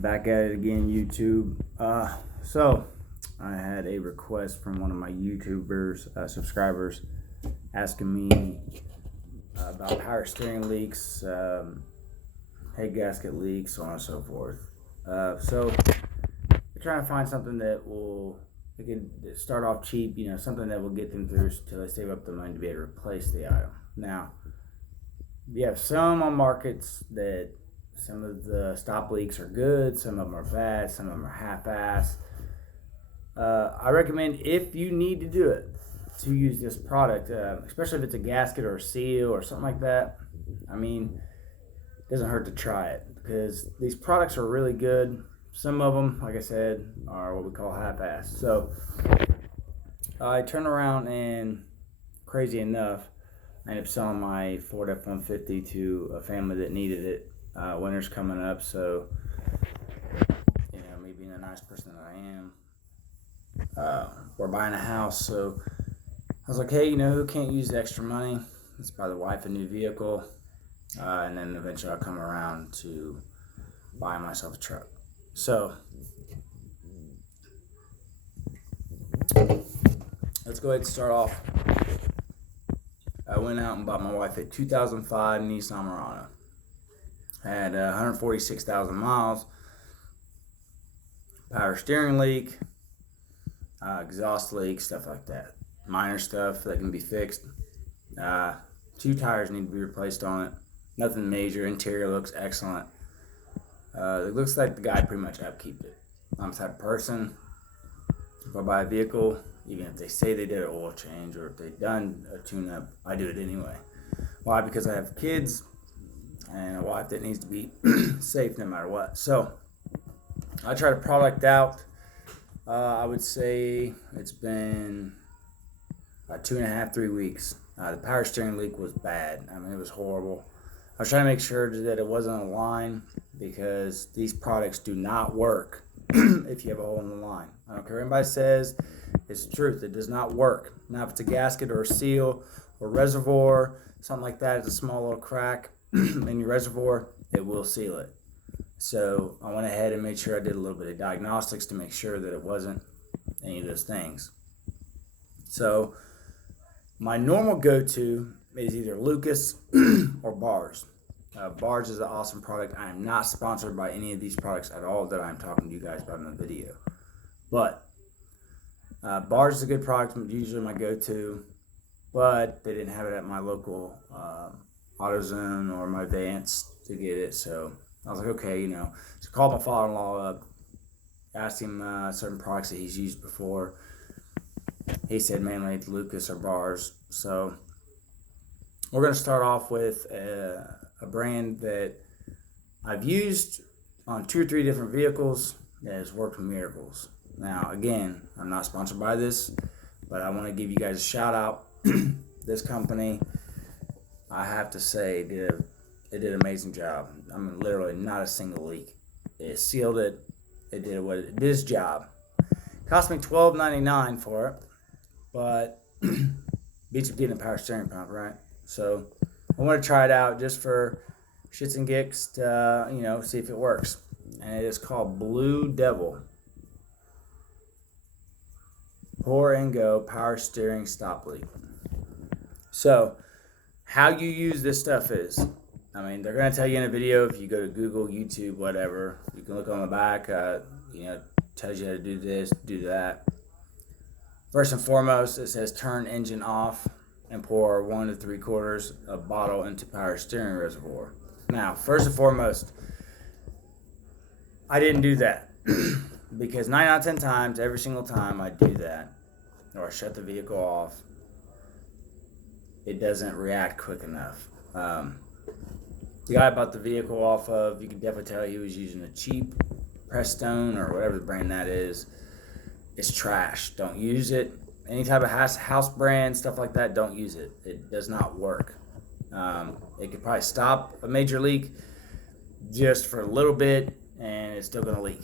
Back at it again, YouTube. So I had a request from one of my YouTubers, subscribers, asking me about power steering leaks, head gasket leaks, so on and so forth. So we're trying to find something that will they can start off cheap, something that will get them through till they save up the money to be able to replace the item. Now, you have some on markets that some of the stop leaks are good, some of them are bad, some of them are half-ass. I recommend, if you need to do it, to use this product, especially if it's a gasket or a seal or something like that. I mean, it doesn't hurt to try it because these products are really good. Some of them, like I said, are what we call half-ass. So I turned around and, crazy enough, I ended up selling my Ford F-150 to a family that needed it. Winter's coming up, so me being the nice person that I am, we're buying a house. So I was like, hey, who can't use the extra money? Let's buy the wife a new vehicle, and then eventually I'll come around to buy myself a truck. So let's go ahead and start off. I went out and bought my wife a 2005 Nissan Murano. Had 146,000 miles, power steering leak, exhaust leak, stuff like that. Minor stuff that can be fixed. 2 tires need to be replaced on it. Nothing major. Interior looks excellent. It looks like the guy pretty much upkeeped it. I'm the type of person, if I buy a vehicle, even if they say they did an oil change or if they've done a tune-up, I do it anyway. Why? Because I have kids and a wife that needs to be safe no matter what. So I tried a product out. I would say it's been about 2.5, 3 weeks. The power steering leak was bad. I mean, it was horrible. I was trying to make sure that it wasn't a line, because these products do not work if you have a hole in the line. I don't care what anybody says, it's the truth. It does not work. Now, if it's a gasket or a seal or reservoir, something like that, it's a small little crack in your reservoir, it will seal it. So I went ahead and made sure I did a little bit of diagnostics to make sure that it wasn't any of those things. So my normal go-to is either Lucas or Bars. Bars is an awesome product. I am not sponsored by any of these products at all that I'm talking to you guys about in the video. But Bars is a good product, usually my go-to, but they didn't have it at my local AutoZone or my Vance to get it. So I was like, okay, So I called my father-in-law up, asked him certain products that he's used before. He said mainly it's Lucas or Bars. So we're going to start off with a brand that I've used on 2 or 3 different vehicles that has worked miracles. Now, again, I'm not sponsored by this, but I want to give you guys a shout out. This company, I have to say, it did an amazing job. I mean, literally not a single leak. It sealed it. It did its job. It cost me $12.99 for it, but beats you getting a power steering pump, right? So I want to try it out just for shits and gigs to, see if it works. And it is called Blue Devil. Pour and go power steering stop leak. So how you use this stuff is, they're going to tell you in a video. If you go to Google, YouTube, whatever, you can look on the back, tells you how to do this, do that. First and foremost, it says turn engine off and pour 1 3/4 a bottle into power steering reservoir. Now, first and foremost, I didn't do that because 9 out of 10 times, every single time I do that, or I shut the vehicle off, it doesn't react quick enough. The guy I bought the vehicle off of, you can definitely tell he was using a cheap Prestone or whatever the brand that is. It's trash. Don't use it. Any type of house brand, stuff like that, don't use it. It does not work. It could probably stop a major leak just for a little bit, and it's still going to leak.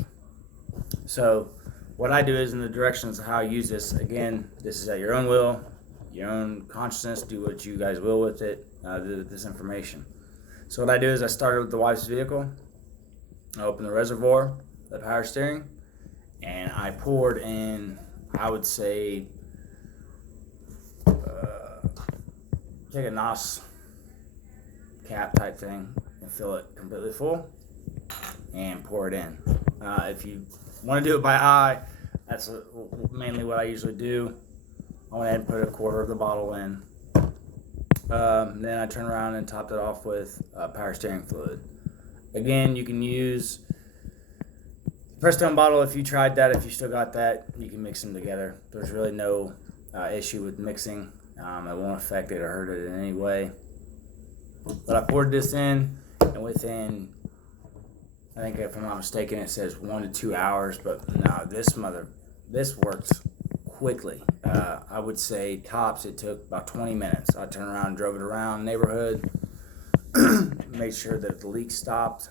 So what I do is, in the directions of how I use this, again, this is at your own will, your own consciousness. Do what you guys will with it, this information. So what I do is I started with the wife's vehicle. I opened the reservoir, the power steering, and I poured in, I would say, take a NOS cap type thing and fill it completely full and pour it in. If you want to do it by eye, that's mainly what I usually do. I went ahead and put a quarter of the bottle in. Then I turn around and topped it off with power steering fluid. Again, you can use the press down bottle if you tried that. If you still got that, you can mix them together. There's really no issue with mixing. It won't affect it or hurt it in any way. But I poured this in, and within, I think if I'm not mistaken, it says 1 to 2 hours. But no, this works quickly. I would say tops it took about 20 minutes. I turned around and drove it around the neighborhood, made sure that the leak stopped.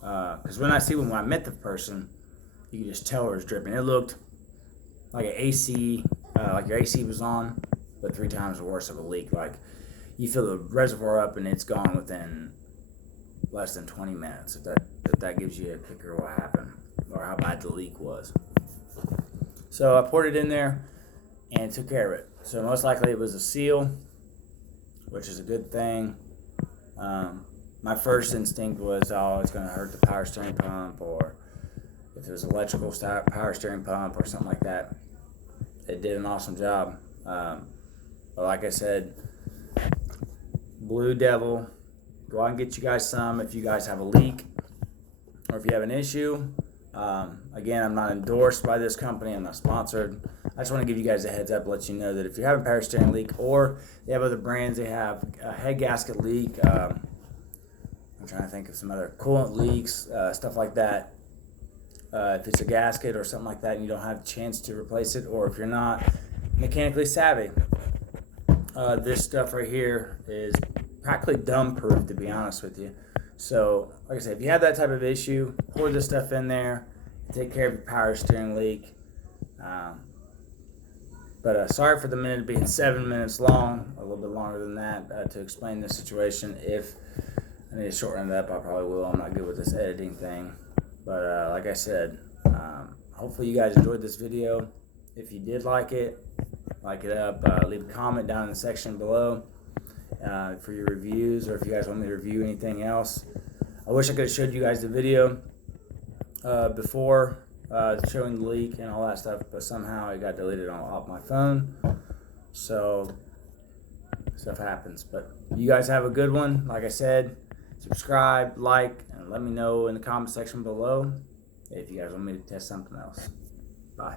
Because when I met the person, you could just tell it was dripping. It looked like an AC, like your AC was on, but 3 times worse of a leak. Like you fill the reservoir up and it's gone within less than 20 minutes. If that gives you a kicker what happened or how bad the leak was. So I poured it in there and took care of it. So most likely it was a seal, which is a good thing. My first instinct was, oh, it's going to hurt the power steering pump, or if it was electrical power steering pump or something like that. It did an awesome job. But like I said, Blue Devil, go out and get you guys some if you guys have a leak or if you have an issue. Again, I'm not endorsed by this company. I'm not sponsored. I just want to give you guys a heads up, let you know that if you have a power steering leak, or they have other brands, they have a head gasket leak. I'm trying to think of some other coolant leaks, stuff like that. If it's a gasket or something like that and you don't have a chance to replace it, or if you're not mechanically savvy, this stuff right here is practically dumb proof, to be honest with you. So, like I said, if you have that type of issue, pour this stuff in there, take care of your power steering leak. But sorry for the minute being 7 minutes long, a little bit longer than that to explain this situation. If I need to shorten it up, I probably will. I'm not good with this editing thing. But like I said, hopefully you guys enjoyed this video. If you did like it up. Leave a comment down in the section below for your reviews, or if you guys want me to review anything else. I wish I could have showed you guys the video before showing the leak and all that stuff, but somehow it got deleted off my phone. So stuff happens. But you guys have a good one. Like I said, subscribe, like, and let me know in the comment section below if you guys want me to test something else. Bye.